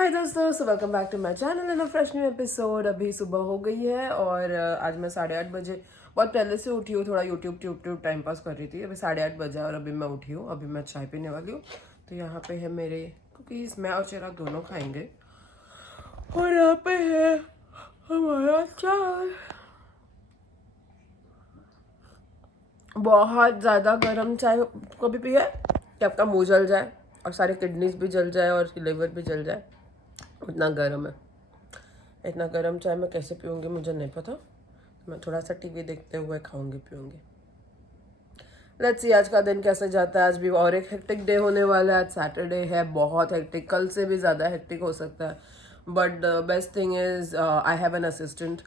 हाय दोस्तों, so welcome back to my channel in a fresh new episode. अभी सुबह हो गई है और आज मैं 8:30 बजे बहुत पहले से उठी हूँ। थोड़ा यूट्यूब टाइम पास कर रही थी। अभी 8:30 बजा और अभी मैं उठी हूँ। अभी मैं चाय पीने वाली हूँ। तो यहाँ पे है मेरे कुकीज़, मैं और चिराग दोनों खाएंगे। और यहाँ पे है हमारा चाय। बहुत ज़्यादा गर्म चाय कभी पिया है कि आपका मुँह जल जाए और सारे किडनीज भी जल जाए और लिवर भी जल जाए, उतना गर्म है। इतना गर्म चाय मैं कैसे पीऊँगी मुझे नहीं पता। मैं थोड़ा सा टीवी देखते हुए खाऊंगी पीऊँगी। लेट्स सी आज का दिन कैसे जाता है। आज भी और एक हेक्टिक डे होने वाला है। आज सैटरडे है, बहुत हेक्टिक, कल से भी ज़्यादा हेक्टिक हो सकता है। But the best thing is I have an assistant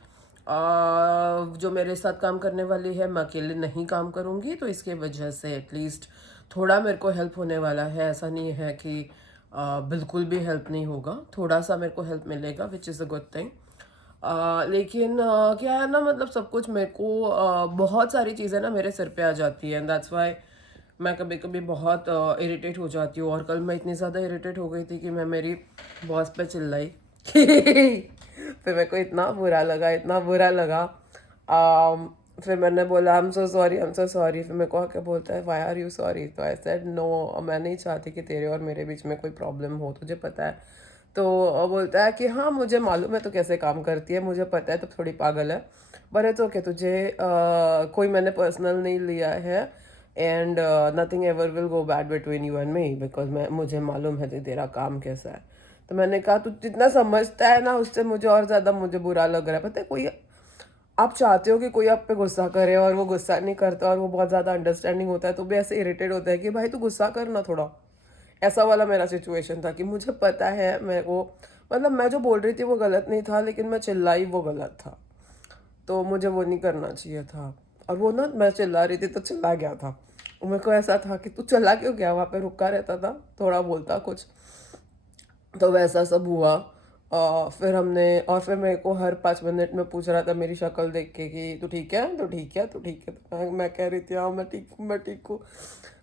जो मेरे साथ काम करने वाली है। मैं अकेले नहीं काम करूँगी, तो इसके वजह से एटलीस्ट थोड़ा मेरे को हेल्प होने वाला है। ऐसा नहीं है कि बिल्कुल भी हेल्प नहीं होगा, थोड़ा सा मेरे को हेल्प मिलेगा, which is a good thing. लेकिन क्या है ना, मतलब सब कुछ मेरे को बहुत सारी चीज़ें ना मेरे सिर पे आ जाती है। एंड दैट्स वाई मैं कभी कभी बहुत इरिटेट हो जाती हूँ। और कल मैं इतनी ज़्यादा इरिटेट हो गई थी कि मैं मेरी बॉस पे चिल्लाई। फिर मेरे को इतना बुरा लगा, इतना बुरा लगा। फिर मैंने बोला I am so sorry, I am so sorry. फिर मेरे को आके बोलता है व्हाई आर यू सॉरी। तो आई सेड नो, मैं नहीं चाहती कि तेरे और मेरे बीच में कोई प्रॉब्लम हो, तुझे पता है। तो बोलता है कि हाँ मुझे मालूम है तो कैसे काम करती है, मुझे पता है तो थोड़ी पागल है, पर इट्स ओके, तुझे कोई मैंने पर्सनल नहीं लिया है। And nothing ever will go bad between you and me, because मुझे मालूम है कि तेरा काम कैसा है। तो मैंने कहा तू जितना समझता है ना उससे मुझे और ज़्यादा मुझे बुरा लग रहा है। पता है, कोई आप चाहते हो कि कोई आप पे गुस्सा करे और वो गुस्सा नहीं करता और वो बहुत ज़्यादा अंडरस्टैंडिंग होता है, तो भी ऐसे इरिटेट होता है कि भाई तू गुस्सा करना थोड़ा। ऐसा वाला मेरा सिचुएशन था कि मुझे पता है मैं वो, मतलब मैं जो बोल रही थी वो गलत नहीं था, लेकिन मैं चिल्लाई वो गलत था। तो मुझे वो नहीं करना चाहिए था। और वो ना, मैं चिल्ला रही थी तो चिल्ला गया था। और मेरे को ऐसा था कि तू चला क्यों गया, वहाँ पे रुका रहता था, थोड़ा बोलता कुछ। तो वैसा सब हुआ। फिर हमने, और फिर मेरे को हर 5 मिनट में पूछ रहा था मेरी शक्ल देख के कि तू ठीक है, तू ठीक है, तू ठीक है। तो मैं कह रही थी हाँ मैं ठीक हूँ, मैं ठीक हूँ।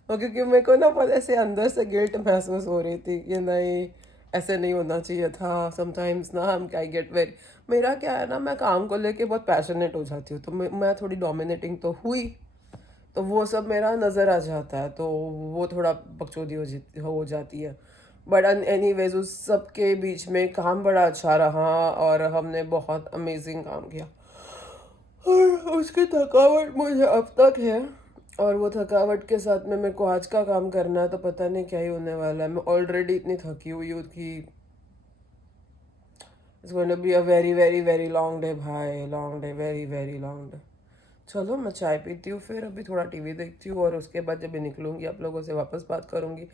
और क्योंकि मेरे को ना बहुत ऐसे अंदर से गिल्ट महसूस हो रही थी कि नहीं, ऐसे नहीं होना चाहिए था। समटाइम्स ना हम क्या गेट वेरी, मेरा क्या है ना, मैं काम को लेके बहुत पैशनेट हो जाती हूँ। तो मैं थोड़ी डोमिनेटिंग तो हुई, तो वो सब मेरा नज़र आ जाता है, तो वो थोड़ा बकचोदी हो जाती है। बट एनी वेज उस सब के बीच में काम बड़ा अच्छा रहा और हमने बहुत अमेजिंग काम किया। और उसकी थकावट मुझे अब तक है। और वो थकावट के साथ में मेरे को आज का काम करना है, तो पता नहीं क्या ही होने वाला है। मैं ऑलरेडी इतनी थकी हुई हूँ कि it's going to be a very very very long day भाई, long day, very very long day. चलो मैं चाय पीती हूँ, फिर अभी थोड़ा टीवी देखती हूँ और उसके बाद जब भी निकलूँगी आप लोगों से वापस बात करूँगी।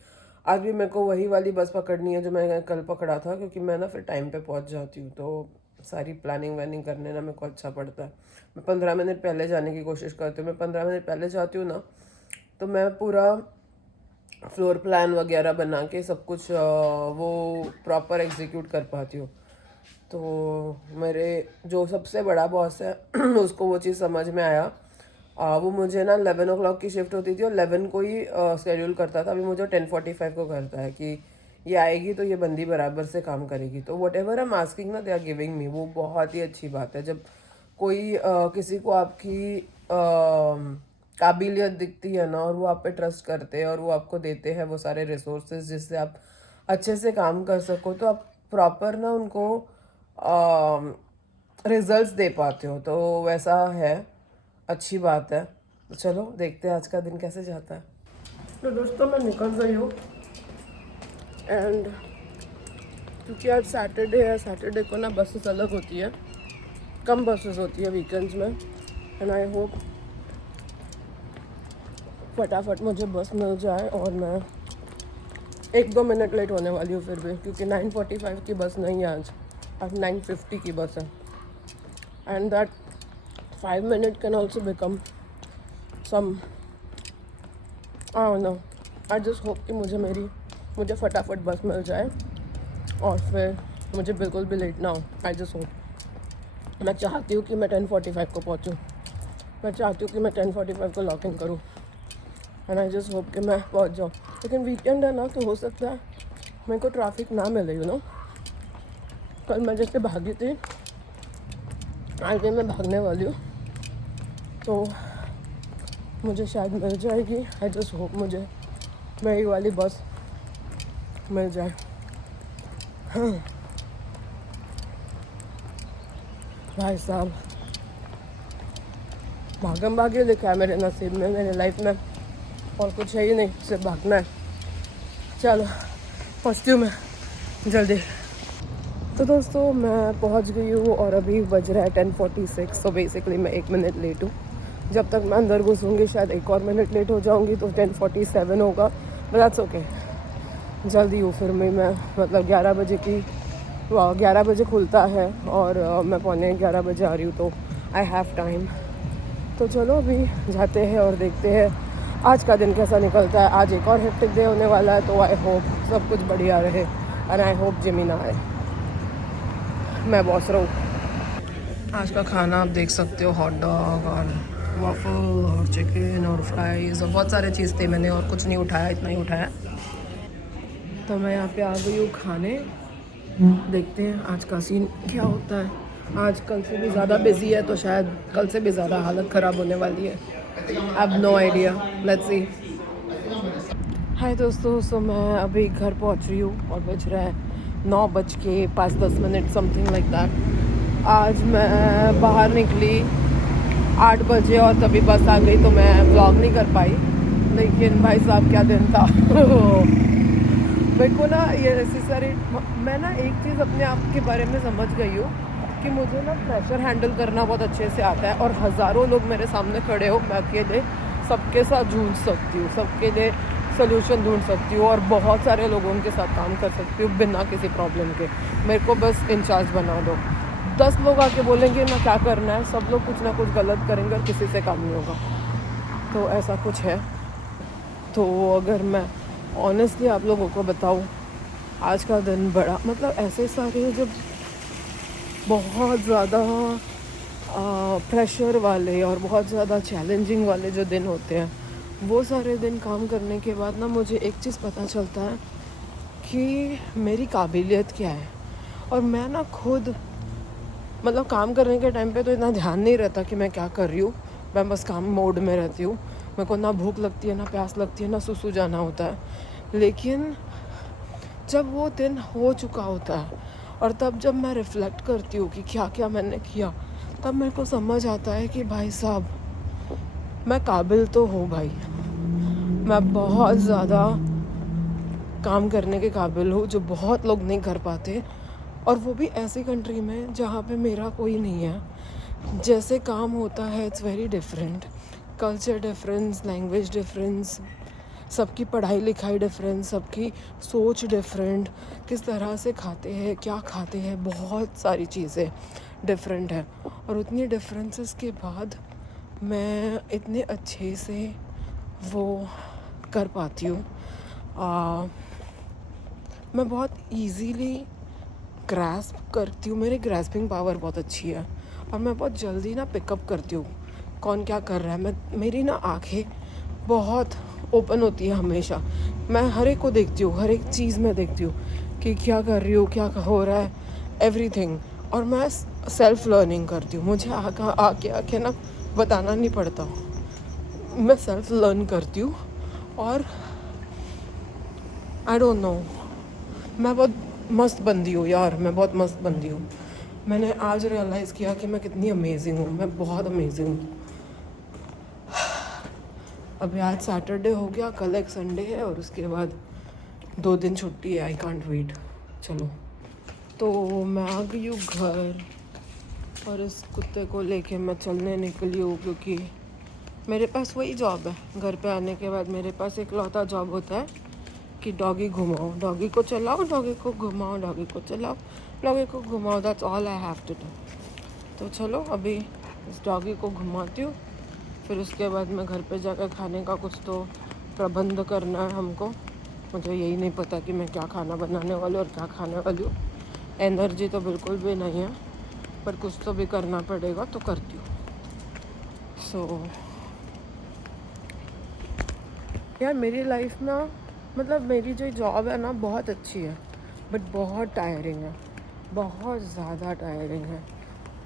आज भी मेरे को वही वाली बस पकड़नी है जो मैं कल पकड़ा था, क्योंकि मैं ना फिर टाइम पे पहुँच जाती हूँ। तो सारी प्लानिंग वैनिंग करने ना मेरे को अच्छा पड़ता है। मैं 15 मिनट पहले जाने की कोशिश करती हूँ। मैं 15 मिनट पहले जाती हूँ ना, तो मैं पूरा फ्लोर प्लान वगैरह बना के सब कुछ वो प्रॉपर एग्जीक्यूट कर पाती हूँ। तो मेरे जो सबसे बड़ा बॉस है उसको वो चीज़ समझ में आया। वो मुझे ना 11 o'clock की शिफ्ट होती थी और 11 को ही शेड्यूल करता था। अभी मुझे 10:45 को करता है कि ये आएगी तो ये बंदी बराबर से काम करेगी। तो what ever I am asking ना, दे आर गिविंग मी। वो बहुत ही अच्छी बात है जब कोई किसी को आपकी काबिलियत दिखती है ना, और वो आप पे ट्रस्ट करते हैं और वो आपको देते हैं वो सारे रिसोर्सेज जिससे आप अच्छे से काम कर सको, तो आप प्रॉपर ना उनको रिजल्ट्स दे पाते हो। तो वैसा है, अच्छी बात है। तो चलो देखते हैं आज का दिन कैसे जाता है। तो दोस्तों मैं निकल गई हूँ। एंड क्योंकि आज सैटरडे है, सैटरडे को ना बसेस अलग होती है, कम बसेस होती है वीकेंड्स में। एंड आई होप फटाफट मुझे बस मिल जाए और मैं 1-2 मिनट लेट होने वाली हूँ फिर भी, क्योंकि 9:45 की बस नहीं है आज 9:50 की बस है। And that 5 minutes can also become some, I don't know. I just hope कि मुझे फटाफट बस मिल जाए और फिर मुझे बिल्कुल भी लेट ना हो। आई जस्ट होप, मैं चाहती हूँ कि मैं 10:45 को पहुँचूँ। मैं चाहती हूँ कि मैं 10:45 को लॉग इन करूँ। एंड आई जस्ट होप कि मैं पहुँच जाऊँ। लेकिन वीकेंड है ना, तो हो सकता है मेरे को ट्रैफिक ना मिले, यू नो। कल मैं जैसे भागी थी, आज भी मैं भागने वाली हूँ, तो मुझे शायद मिल जाएगी। आई जस्ट होप मुझे मेरी वाली बस मिल जाए। हाँ भाई साहब, भागम भागी लिखा है मेरे नसीब में, मेरे लाइफ में और कुछ है ही नहीं, सिर्फ भागना है। चलो पहुँचती हूँ मैं जल्दी। तो दोस्तों मैं पहुँच गई हूँ और अभी बज रहा है 10:46। तो बेसिकली मैं 1 मिनट लेट हूँ। जब तक मैं अंदर घुसूँगी शायद 1 और मिनट लेट हो जाऊँगी, तो 10:47 होगा, बट दैट्स ओके। जल्दी हूँ फिर मैं मतलब 11 बजे की 11 बजे खुलता है और मैं 11:15 बजे आ रही हूँ, तो आई हैव टाइम। तो चलो अभी जाते हैं और देखते हैं आज का दिन कैसा निकलता है। आज एक और हेक्टिक डे होने वाला है, तो आई होप सब कुछ बढ़िया रहे और आई होप जिमी ना आए, मैं बॉस रहूँ। आज का खाना आप देख सकते हो, हॉट डॉग और वाफल और चिकन और फ्राइज़ और बहुत सारे चीज़ थे। मैंने और कुछ नहीं उठाया, इतना ही उठाया। तो मैं यहाँ पे आ गई हूँ खाने। देखते हैं आज का सीन क्या होता है। आज कल से भी ज़्यादा बिजी है, तो शायद कल से भी ज़्यादा हालत ख़राब होने वाली है। I have no idea, let's see. Hi दोस्तों, सो मैं अभी घर पहुंच रही हूँ और बज रहा है 9:05-10 समथिंग लाइक दैट। आज मैं बाहर निकली 8 बजे और तभी बस आ गई, तो मैं व्लॉग नहीं कर पाई। लेकिन भाई साहब क्या दिन था। मेरे को ना ये नेसेसरी, मैं ना एक चीज़ अपने आप के बारे में समझ गई हूँ कि मुझे ना प्रेशर हैंडल करना बहुत अच्छे से आता है। और हज़ारों लोग मेरे सामने खड़े हो, मैं अकेले सबके साथ जूझ सकती हूँ, सबके लिए सोल्यूशन ढूंढ सकती हूँ और बहुत सारे लोगों के साथ काम कर सकती हूँ बिना किसी प्रॉब्लम के। मेरे को बस इंचार्ज बना दो। 10 लोग आके बोलेंगे ना क्या करना है, सब लोग कुछ ना कुछ गलत करेंगे और किसी से काम नहीं होगा। तो ऐसा कुछ है। तो अगर मैं ऑनेस्टली आप लोगों को बताऊँ, आज का दिन बड़ा मतलब ऐसे सारे जब बहुत ज़्यादा प्रेशर वाले और बहुत ज़्यादा चैलेंजिंग वाले जो दिन होते हैं, वो सारे दिन काम करने के बाद ना मुझे एक चीज़ पता चलता है कि मेरी काबिलियत क्या है। और मैं ना खुद मतलब काम करने के टाइम पे तो इतना ध्यान नहीं रहता कि मैं क्या कर रही हूँ, मैं बस काम मोड में रहती हूँ। मेरे को ना भूख लगती है, ना प्यास लगती है, ना सुसु जाना होता है। लेकिन जब वो दिन हो चुका होता है और तब जब मैं रिफ़्लेक्ट करती हूँ कि क्या क्या मैंने किया, तब मेरे को समझ आता है कि भाई साहब मैं काबिल तो हूँ भाई, मैं बहुत ज़्यादा काम करने के काबिल हूँ जो बहुत लोग नहीं कर पाते। और वो भी ऐसी कंट्री में जहाँ पे मेरा कोई नहीं है। जैसे काम होता है it's very different, culture difference, language difference, सबकी पढ़ाई लिखाई डिफरेंस, सबकी सोच डिफरेंट, किस तरह से खाते हैं, क्या खाते हैं, बहुत सारी चीज़ें डिफरेंट है। और उतनी डिफरेंसेस के बाद मैं इतने अच्छे से वो कर पाती हूँ। मैं बहुत इजीली ग्रैस्प करती हूँ, मेरी ग्रैस्पिंग पावर बहुत अच्छी है और मैं बहुत जल्दी ना पिकअप करती हूँ कौन क्या कर रहा है। मेरी ना आँखें बहुत ओपन होती है हमेशा। मैं हर एक को देखती हूँ, हर एक चीज़ में देखती हूँ कि क्या कर रही हूँ, क्या हो रहा है, एवरीथिंग। और मैं सेल्फ लर्निंग करती हूँ, मुझे आके ना बताना नहीं पड़ता, मैं सेल्फ लर्न करती हूँ। और आई डोंट नो, मैं बहुत मस्त बंदी हूँ यार, मैं बहुत मस्त बंदी हूँ। मैंने आज रियलाइज़ किया कि मैं कितनी अमेजिंग हूँ, मैं बहुत अमेजिंग हूँ। अभी आज सैटरडे हो गया, कल एक संडे है और उसके बाद 2 दिन छुट्टी है। I can't wait. चलो, तो मैं आ गई हूँ घर और इस कुत्ते को लेके मैं चलने निकली हूँ, क्योंकि मेरे पास वही जॉब है। घर पे आने के बाद मेरे पास एक लौता जॉब होता है कि डॉगी घुमाओ, डॉगी को चलाओ, डॉगी को घुमाओ, डॉगी को चलाओ, डॉगी को घुमाओ। That's all I have to do. तो चलो अभी इस डॉगी को घुमाती हूँ, फिर उसके बाद मैं घर पे जाकर खाने का कुछ तो प्रबंध करना है हमको। मुझे यही नहीं पता कि मैं क्या खाना बनाने वाली हूँ और क्या खाने वाली हूँ। एनर्जी तो बिल्कुल भी नहीं है, पर कुछ तो भी करना पड़ेगा, तो करती हूँ। सो यार मेरी लाइफ ना मतलब मेरी जो जॉब है ना बहुत अच्छी है, बट बहुत टायरिंग है। बहुत ज़्यादा टायरिंग है,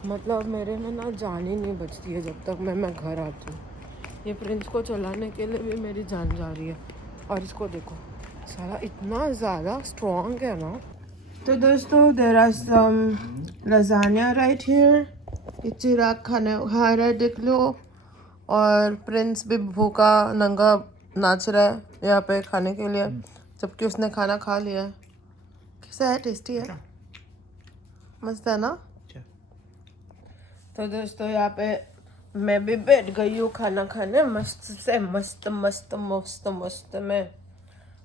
मतलब मेरे में ना जान ही नहीं बचती है जब तक मैं घर आती हूँ। ये प्रिंस को चलाने के लिए भी मेरी जान जा रही है, और इसको देखो सारा इतना ज़्यादा स्ट्रॉन्ग है ना। तो दोस्तों there are some lasagna right here. ये चिराग खाना खा रहा है, देख लो। और प्रिंस भी भूखा नंगा नाच रहा है यहाँ पे खाने के लिए, जबकि उसने खाना खा लिया है। कैसा है? टेस्टी है? मस्त है ना? तो दोस्तों यहाँ पे मैं भी बैठ गई हूँ खाना खाने, मस्त से मस्त मस्त मस्त मस्त में।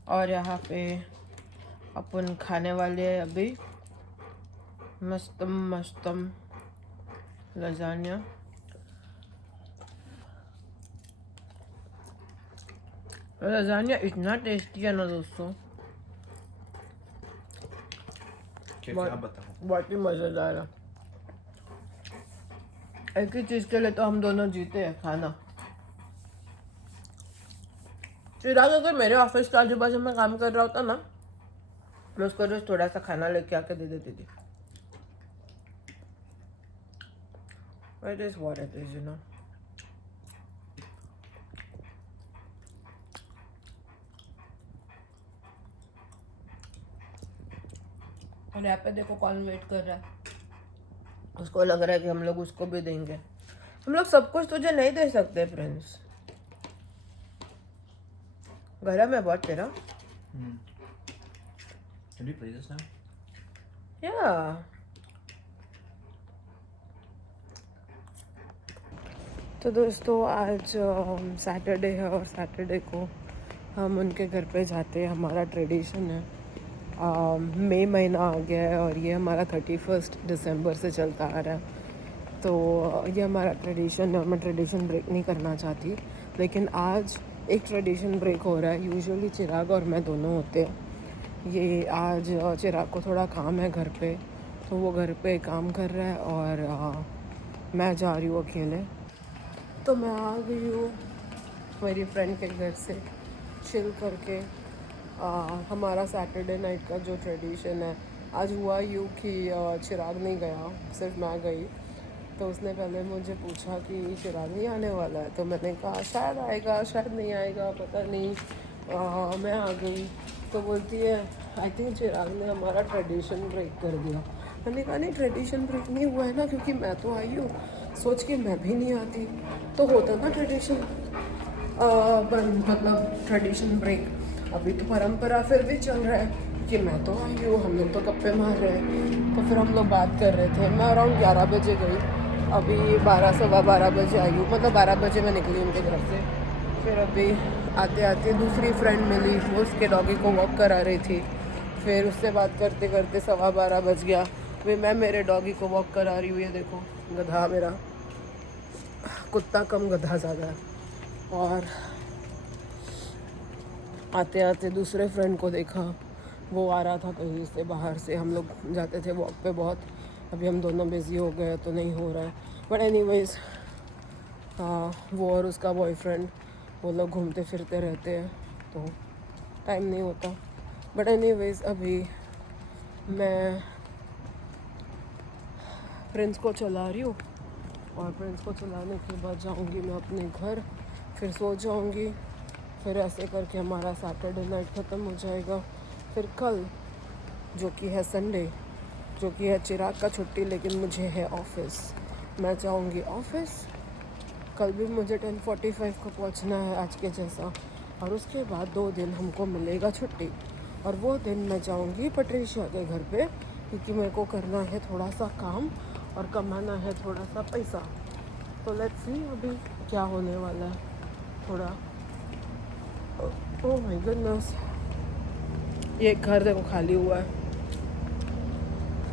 और यहाँ पे अपन खाने वाले हैं अभी मस्तम मस्तम लजानिया। लजानिया इतना टेस्टी है ना दोस्तों, बहुत ही मज़ेदार है। एक ही चीज़ के लिए तो हम दोनों जीते हैं, खाना। चिराग अगर मेरे ऑफिस के आजू बाजू में काम कर रहा होता ना, मैं उसको रोज थोड़ा सा खाना लेके आके दे देती थी। It is what it is, you know. और यहाँ पे देखो कौन वेट कर रहा है, उसको लग रहा है कि हम लोग उसको भी देंगे। हम लोग सब कुछ तुझे नहीं दे सकते फ्रेंड्स, गरम है बहुत तेरा। Can you play this now? Yeah. तो दोस्तों आज सैटरडे है, और सैटरडे को हम उनके घर पे जाते हैं। हमारा ट्रेडिशन है, मई महीना आ गया है और ये हमारा 31 दिसंबर से चलता आ रहा है। तो ये हमारा ट्रेडिशन है और मैं ट्रेडिशन ब्रेक नहीं करना चाहती, लेकिन आज एक ट्रेडिशन ब्रेक हो रहा है। यूजुअली चिराग और मैं दोनों होते हैं, ये आज चिराग को थोड़ा काम है घर पे, तो वो घर पे काम कर रहा है और मैं जा रही हूँ अकेले। तो मैं आ गई हूँ मेरी फ्रेंड के घर से चिल करके। हमारा सैटरडे नाइट का जो ट्रेडिशन है, आज हुआ यूँ कि चिराग नहीं गया, सिर्फ मैं गई। तो उसने पहले मुझे पूछा कि चिराग नहीं आने वाला है, तो मैंने कहा शायद आएगा शायद नहीं आएगा पता नहीं। मैं आ गई तो बोलती है आई थिंक चिराग ने हमारा ट्रेडिशन ब्रेक कर दिया। मैंने कहा नहीं ट्रेडिशन ब्रेक नहीं हुआ है ना, क्योंकि मैं तो आई हूँ, सोच के मैं भी नहीं आती तो होता ना ट्रेडिशन मतलब ट्रेडिशन ब्रेक। अभी तो परंपरा फिर भी चल रहा है कि मैं तो आई हूँ, हम लोग तो गप्पे मार रहे हैं। तो फिर हम लोग बात कर रहे थे, मैं अराउंड 11 बजे गई, अभी 12 सवा 12 बजे आई हूँ, मतलब 12 बजे मैं निकली उनके घर से। फिर अभी आते आते दूसरी फ्रेंड मिली, वो उसके डॉगी को वॉक करा रही थी। फिर उससे बात करते करते सवा 12 बज गया, फिर मैं मेरे डॉगी को वॉक करा रही हूँ। ये देखो गधा मेरा, कुत्ता कम गधा ज़्यादा है। और आते आते दूसरे फ्रेंड को देखा, वो आ रहा था कहीं से बाहर से, हम लोग जाते थे वॉक पे बहुत। अभी हम दोनों बिज़ी हो गए तो नहीं हो रहा है, बट एनीवेज वो और उसका बॉयफ्रेंड वो लोग घूमते फिरते रहते हैं तो टाइम नहीं होता। बट एनीवेज अभी मैं प्रिंस को चला रही हूँ, और प्रिंस को चलाने के बाद जाऊँगी मैं अपने घर, फिर सो जाऊँगी। फिर ऐसे करके हमारा सैटरडे नाइट ख़त्म हो जाएगा। फिर कल जो कि है संडे, जो कि है चिराग का छुट्टी, लेकिन मुझे है ऑफिस, मैं जाऊँगी ऑफिस। कल भी मुझे 10:45 को पहुँचना है आज के जैसा, और उसके बाद 2 दिन हमको मिलेगा छुट्टी, और वो दिन मैं जाऊँगी पट्रिशिया के घर पे, क्योंकि मेरे को करना है थोड़ा सा काम और कमाना है थोड़ा सा पैसा। तो लेट्स सी अभी क्या होने वाला है। थोड़ा ओह माय गुडनेस, ये घर देखो खाली हुआ है,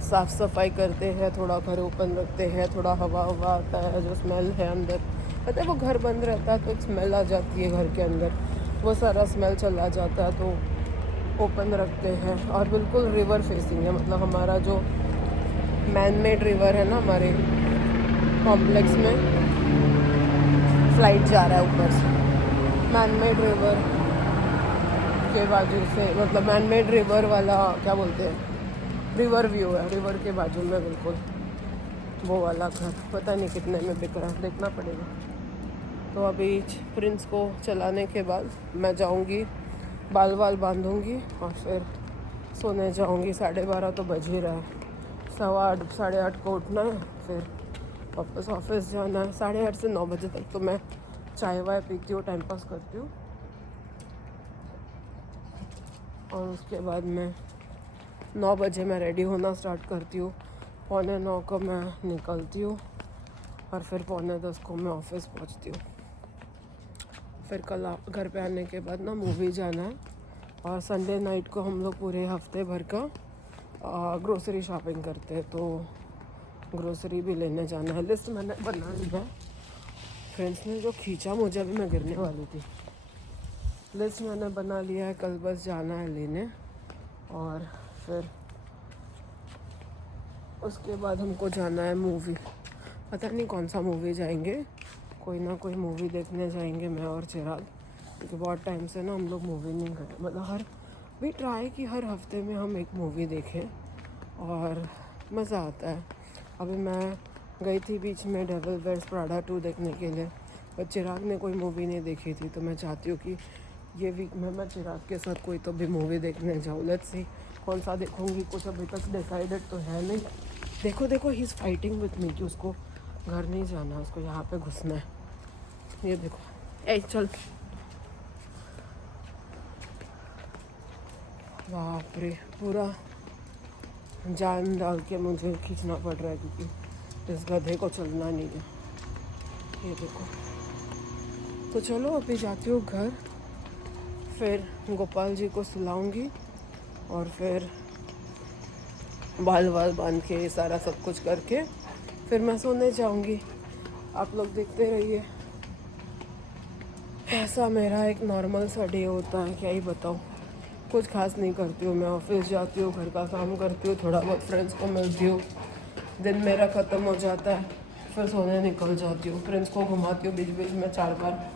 साफ़ सफाई करते हैं, थोड़ा घर ओपन रखते हैं, थोड़ा हवा आता है, जो स्मेल है अंदर, पता है वो घर बंद रहता है तो एक स्मेल आ जाती है घर के अंदर, वो सारा स्मेल चला जाता है तो ओपन रखते हैं। और बिल्कुल रिवर फेसिंग है, मतलब हमारा जो मैन मेड रिवर है ना हमारे कॉम्प्लेक्स में, फ्लाइट जा रहा है ऊपर से, मैन मेड रिवर के बाजू से, मतलब मैन मेड रिवर वाला क्या बोलते हैं, रिवर व्यू है, रिवर के बाजू में बिल्कुल वो वाला घर। पता नहीं कितने में बिक रहा है, देखना पड़ेगा। तो अभी प्रिंस को चलाने के बाद मैं जाऊंगी, बाल वाल बांधूंगी और फिर सोने जाऊंगी। 12:30 तो बज ही रहा है, 8:15 8:30 को उठना है, फिर वापस ऑफिस जाना है। 8:30 से 9 बजे तक तो मैं चाय वाय पीती हूँ, टाइम पास करती हूँ, और उसके बाद मैं 9 बजे मैं रेडी होना स्टार्ट करती हूँ। 8:45 को मैं निकलती हूँ और फिर 9:45 को मैं ऑफिस पहुँचती हूँ। फिर कल घर पे आने के बाद ना मूवी जाना है, और संडे नाइट को हम लोग पूरे हफ्ते भर का ग्रोसरी शॉपिंग करते हैं, तो ग्रोसरी भी लेने जाना है। लिस्ट मैंने बना ली है, फ्रेंड्स ने जो खींचा मुझे, अभी मैं गिरने वाली थी। लिस्ट मैंने बना लिया है, कल बस जाना है लेने, और फिर उसके बाद हमको जाना है मूवी। पता नहीं कौन सा मूवी जाएंगे, कोई ना कोई मूवी देखने जाएंगे मैं और चिराग, क्योंकि बहुत टाइम से ना हम लोग मूवी नहीं गए। मतलब भी ट्राई कि हर हफ्ते में हम एक मूवी देखें, और मज़ा आता है। अभी मैं गई थी बीच में डेविल वेयर्स प्राडा 2 देखने के लिए, पर चिराग ने कोई मूवी नहीं देखी थी, तो मैं चाहती हूँ कि ये वीक में मैं चिराग के साथ कोई तो भी मूवी देखने जाऊँ। लेट्स सी कौन सा देखूँगी, कुछ अभी तक डिसाइडेड तो है नहीं। देखो he is fighting with me कि उसको घर नहीं जाना, उसको यहाँ पे घुसना है। ये देखो, ए चल, बाप रे, पूरा जान डाल के मुझे खींचना पड़ रहा है, क्योंकि इस गधे को चलना नहीं है। ये देखो, तो चलो अभी जाती हूँ घर, फिर गोपाल जी को सुलाऊंगी, और फिर बाल वाल बांध के सारा सब कुछ करके फिर मैं सोने जाऊंगी। आप लोग देखते रहिए कैसा मेरा एक नॉर्मल सा डे होता है, क्या ही बताऊँ। कुछ खास नहीं करती हूँ, मैं ऑफिस जाती हूँ, घर का काम करती हूँ, थोड़ा बहुत फ्रेंड्स को मिलती हूँ, दिन मेरा ख़त्म हो जाता है, फिर सोने निकल जाती हूँ। फ्रेंड्स को घुमाती हूँ बीच बीच में 4 बार,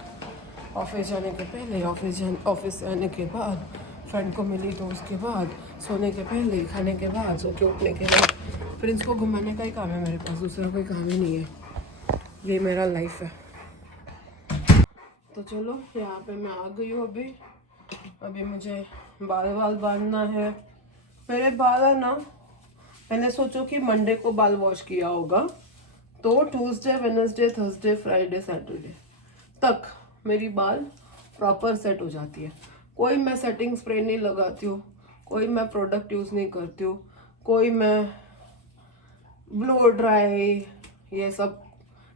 ऑफिस जाने के पहले, ऑफिस से आने के बाद, फ्रेंड को मिली तो उसके बाद, सोने के पहले, खाने के बाद, सो के उठने के बाद। फ्रेंड्स को घुमाने का ही काम है मेरे पास, दूसरा कोई काम ही नहीं है। ये मेरा लाइफ है। तो चलो यहाँ पे मैं आ गई हूँ। अभी मुझे बाल वाल बांधना है। मेरे बाल है ना, मैंने सोचो कि मंडे को बाल वॉश किया होगा, तो Tuesday Wednesday Thursday Friday Saturday तक मेरी बाल प्रॉपर सेट हो जाती है। कोई मैं सेटिंग स्प्रे नहीं लगाती हूँ, कोई मैं प्रोडक्ट यूज़ नहीं करती हूँ, कोई मैं ब्लो ड्राई ये सब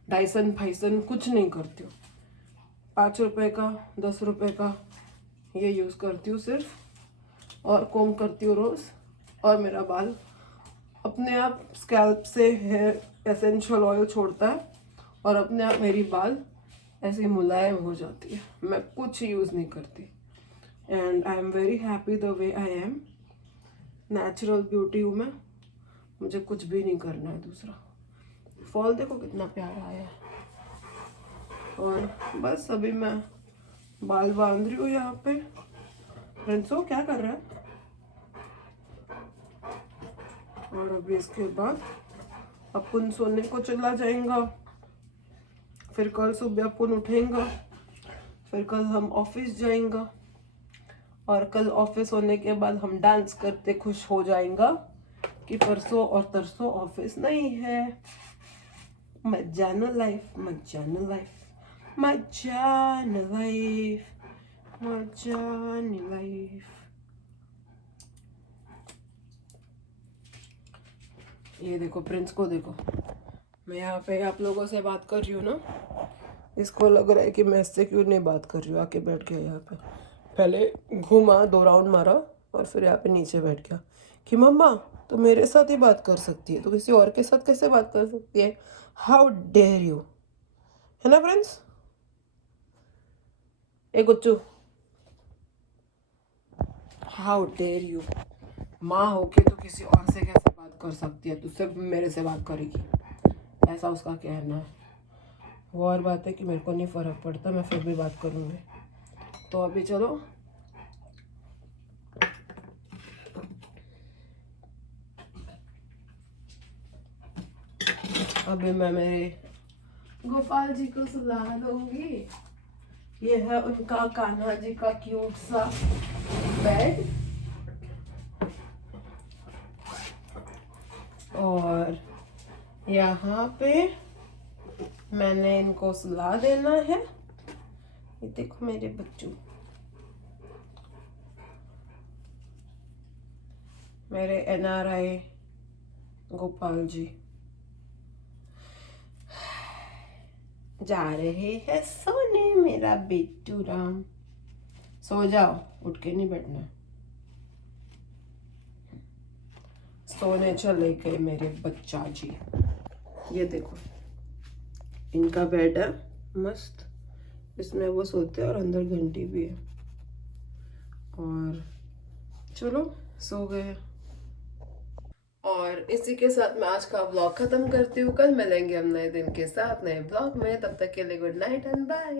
डाइसन फाइसन कुछ नहीं करती हूँ। 5 रुपए का 10 रुपए का ये यूज़ करती हूँ सिर्फ, और कोम करती हूँ रोज़, और मेरा बाल अपने आप स्कैल्प से हेयर एसेंशियल ऑयल छोड़ता है, और अपने आप मेरी बाल ऐसे मुलायम हो जाती है। मैं कुछ यूज़ नहीं करती, and I am very happy the way I am. Natural beauty हूँ मैं, मुझे कुछ भी नहीं करना है दूसरा। फॉल देखो कितना प्यारा आया है। और बस अभी मैं बाल बांध रही हूँ यहाँ पे। फ्रेंड्सो क्या कर रहा है? और अभी इसके बाद अपन सोने को चला जाएगा, फिर कल सुबह अपन उठेगा, फिर कल हम ऑफिस जाएंगे, और कल ऑफिस होने के बाद हम डांस करते खुश हो जाएगा कि परसों और तरसों ऑफिस नहीं है। मजाना लाइफ, मजाना लाइफ, मजाना लाइफ, मजानी लाइफ। ये देखो प्रिंस को देखो, मैं यहाँ पे आप लोगों से बात कर रही हूँ ना, इसको लग रहा है कि मैं इससे क्यों नहीं बात कर रही हूँ। आके बैठ गया यहाँ पे, पहले घूमा 2 राउंड मारा, और फिर यहाँ पे नीचे बैठ गया कि मम्मा तो मेरे साथ ही बात कर सकती है, तो किसी और के साथ कैसे बात कर सकती है? हाउ डेयर यू, है ना फ्रेंड्स? ए गुच्चू, हाउ डेयर यू, माँ होके तो किसी और से कैसे बात कर सकती है, तुझसे मेरे से बात करेगी, ऐसा उसका कहना है। वो और बात है कि मेरे को नहीं फ़र्क पड़ता, मैं फिर भी बात करूँगी। तो अभी चलो अभी मैं मेरे गोपाल जी को सुला दूंगी। ये है उनका कान्हा जी का क्यूट सा बेड, और यहाँ पे मैंने इनको सुला देना है। ये देखो मेरे बच्चों, मेरे NRI गोपाल जी जा रहे हैं सोने। मेरा बेटू राम, सो जाओ, उठ के नहीं बैठना। सोने चले गए मेरे बच्चा जी। ये देखो इनका बेड है मस्त, इसमें वो सोते हैं और अंदर घंटी भी है। और चलो सो गए। और इसी के साथ मैं आज का ब्लॉग खत्म करती हूँ। कल मिलेंगे हम नए दिन के साथ नए ब्लॉग में। तब तक के लिए गुड नाइट एंड बाय।